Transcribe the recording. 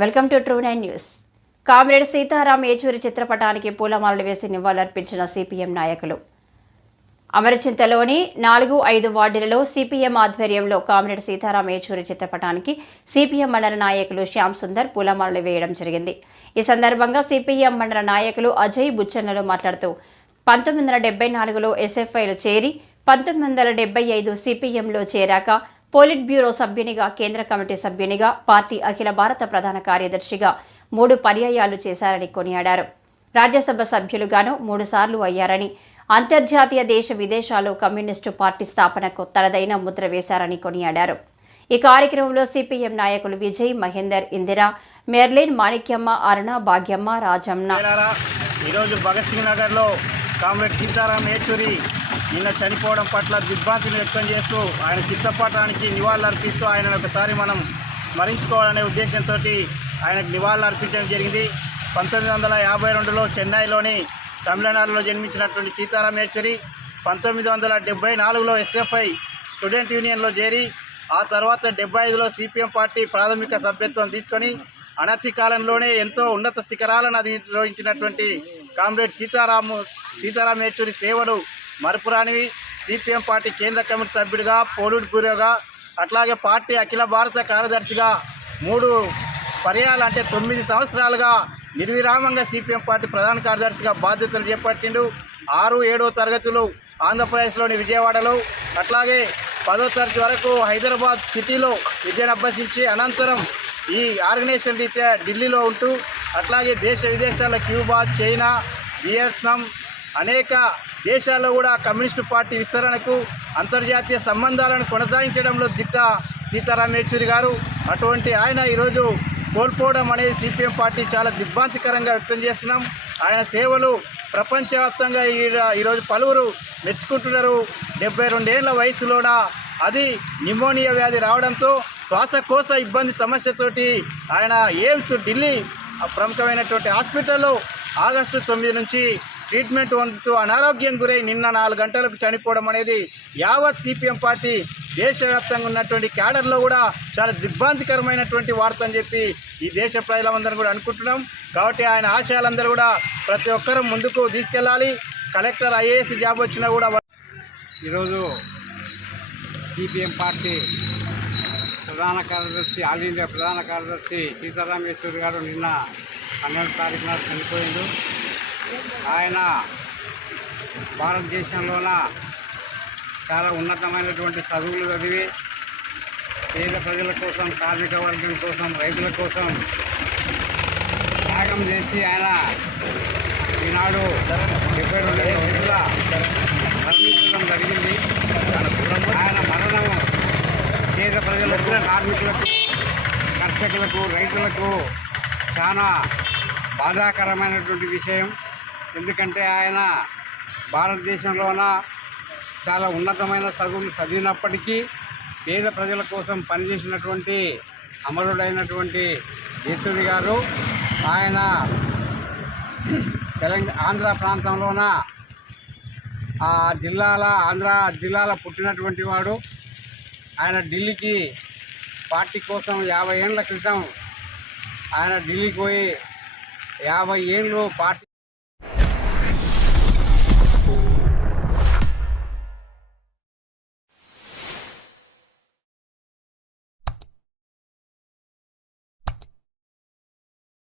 Welcome to true nine news. Comrade Sitaram Yechury చిత్రపటానికి పూలమాలలు వేసి నివాళులర్పించిన సిపిఎం నాయకులు. అమరచింతలోని నాలుగు ఐదు వార్డులలో సిపిఎం ఆధ్వర్యంలో కామ్రేడ్ సీతారాం ఏచూరి చిత్రపటానికి సిపిఎం మండల నాయకులు శ్యామ్ సుందర్ పూలమాలలు వేయడం జరిగింది. ఈ సందర్భంగా సిపిఎం మండల నాయకులు అజయ్ బుచ్చన్నలు మాట్లాడుతూ పంతొమ్మిది వందల డెబ్బై నాలుగులో ఎస్ఎఫ్ఐలో చేరి పంతొమ్మిది వందల డెబ్బై ఐదు సిపిఎంలో చేరాక పోలిట్ బ్యూరో సభ్యునిగా కేంద్ర కమిటీ సభ్యునిగా పార్టీ అఖిల భారత ప్రధాన కార్యదర్శిగా మూడు పర్యాయాలు చేశారని కొనియాడారు. రాజ్యసభ సభ్యులుగాను మూడుసార్లు అయ్యారని అంతర్జాతీయ దేశ విదేశాల్లో కమ్యూనిస్టు పార్టీ స్థాపనకు తనదైన ముద్ర వేశారని కొనియాడారు. ఈ కార్యక్రమంలో సిపిఎం నాయకులు విజయ్ మహేందర్ ఇందిరా మెర్లిన్ మాణిక్యమ్మ అరుణ భాగ్యమ్మ రాజమ్మ. ఈరోజు భగత్ సింగ్ నగర్లో కామ్రేడ్ సీతారాం యేచూరి నిన్న చనిపోవడం పట్ల దిగ్భ్రాంతిని వ్యక్తం చేస్తూ ఆయన చిత్తపటానికి నివాళులు అర్పిస్తూ ఆయనను ఒకసారి మనం స్మరించుకోవాలనే ఉద్దేశంతో ఆయనకు నివాళులు అర్పించడం జరిగింది. పంతొమ్మిది వందల యాభై రెండులో చెన్నైలోని తమిళనాడులో జన్మించినటువంటి సీతారాం యేచూరి పంతొమ్మిది వందల డెబ్బై నాలుగులో ఎస్ఎఫ్ఐ స్టూడెంట్ యూనియన్లో చేరి ఆ తర్వాత డెబ్బై ఐదులో సిపిఎం పార్టీ ప్రాథమిక సభ్యత్వం తీసుకొని అనతి కాలంలోనే ఎంతో ఉన్నత శిఖరాలను అధిరోహించినటువంటి కామ్రేడ్ సీతారాము సీతారాం యేచూరి సేవలు మరపురానివి. సిపిఎం పార్టీ కేంద్ర కమిటీ సభ్యుడిగా పోలిట్ బ్యూరోగా అట్లాగే పార్టీ అఖిల భారత కార్యదర్శిగా మూడు పర్యాలు అంటే తొమ్మిది సంవత్సరాలుగా నిర్విరామంగా సిపిఎం పార్టీ ప్రధాన కార్యదర్శిగా బాధ్యతలు చేపట్టిండు. ఆరు ఏడో తరగతులు ఆంధ్రప్రదేశ్లోని విజయవాడలో అట్లాగే పదో తరగతి వరకు హైదరాబాద్ సిటీలో విద్యను అభ్యసించి అనంతరం ఈ ఆర్గనైజేషన్ రీత్యా ఢిల్లీలో ఉంటూ అట్లాగే దేశ విదేశాల క్యూబా చైనా వియత్నాం అనేక దేశాల్లో కూడా కమ్యూనిస్టు పార్టీ విస్తరణకు అంతర్జాతీయ సంబంధాలను కొనసాగించడంలో దిట్ట సీతారాం యేచూరి గారు. అటువంటి ఆయన ఈరోజు కోల్పోవడం అనేది సిపిఎం పార్టీ చాలా దిగ్భాంతికరంగా వ్యక్తం చేస్తున్నాం. ఆయన సేవలు ప్రపంచవ్యాప్తంగా ఈ- ఈరోజు పలువురు మెచ్చుకుంటున్నారు. డెబ్బై రెండేళ్ళ వయసులోన అది నిమోనియా వ్యాధి రావడంతో శ్వాసకోశ ఇబ్బంది సమస్యతోటి ఆయన ఎయిమ్స్ ఢిల్లీ ప్రముఖమైనటువంటి హాస్పిటల్లో ఆగస్టు తొమ్మిది నుంచి ట్రీట్మెంట్ పొందుతూ అనారోగ్యం గురై నిన్న నాలుగు గంటలకు చనిపోవడం అనేది యావత్ సిపిఎం పార్టీ దేశవ్యాప్తంగా ఉన్నటువంటి క్యాడర్లో కూడా చాలా దిగ్భ్రాంతికరమైనటువంటి వార్త అని చెప్పి ఈ దేశ ప్రజలందరూ కూడా అనుకుంటున్నాం. కాబట్టి ఆయన ఆశయాలందరూ కూడా ప్రతి ఒక్కరూ ముందుకు తీసుకెళ్ళాలి. కలెక్టర్ ఐఏఎస్ జాబ్ వచ్చినా కూడా ఈరోజు సిపిఎం పార్టీ ప్రధాన కార్యదర్శి ఆల్ ఇండియా ప్రధాన కార్యదర్శి సీతారామేశ్వరి గారు నిన్న పన్నెండు తారీఖు చనిపోయిండు. ఆయన భారతదేశంలోన చాలా ఉన్నతమైనటువంటి చదువులు చదివి పేద ప్రజల కోసం కార్మిక వర్గం కోసం రైతుల కోసం త్యాగం చేసి ఆయన ఈనాడు డెబ్బై రెండు రోజుల మరణించడం జరిగింది. ఆయన మరణము పేద ప్రజలకు కార్మికులకు కర్షకులకు రైతులకు చాలా బాధాకరమైనటువంటి విషయం. ఎందుకంటే ఆయన భారతదేశంలోన చాలా ఉన్నతమైన చదువులు చదివినప్పటికీ పేద ప్రజల కోసం పనిచేసినటువంటి అమరుడైనటువంటి యేసూరి గారు ఆయన తెలంగాణ ఆంధ్ర ప్రాంతంలోన ఆ జిల్లాల ఆంధ్ర జిల్లాల పుట్టినటువంటి వాడు. ఆయన ఢిల్లీకి పార్టీ కోసం యాభై ఏళ్ళ క్రితం ఆయన ఢిల్లీకి పోయి యాభై ఏళ్ళు పార్టీ